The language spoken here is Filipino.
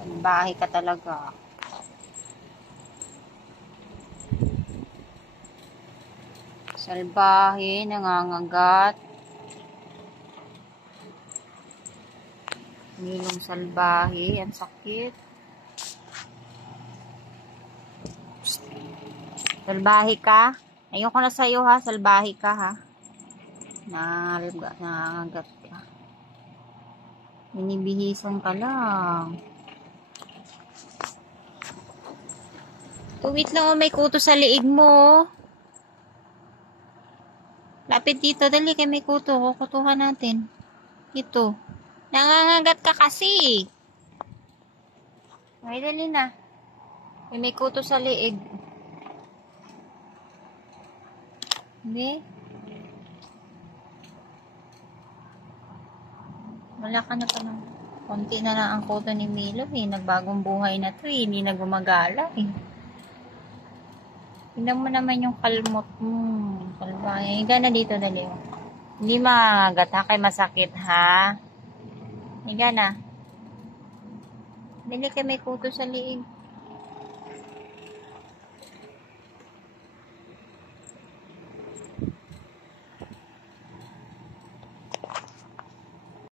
Bahay ka talaga. Salbahe, nangangagat. Nilong salbahe, ang sakit. Psst. Salbahe ka? Ayoko na sa'yo ha, salbahe ka ha. Nangangagat ka. Binibihisan ka lang. Wait lang, may kuto sa liig mo. Lapit dito, dali kay may kuto. Kukutuhan natin. Ito. Nangangagat ka kasi. Ay, dali na. May kuto sa liig. Hindi. Wala ka na pa ng konti na lang ang kuto ni Milo eh. Nagbagong buhay na to eh. Hindi na gumagala eh. Tingnan mo naman yung kalmot mo. Kalbaya. Higa na dito, dali. Hindi mangangagat ha. Kay masakit ha. Higa na. Dali kay may kuto sa liig.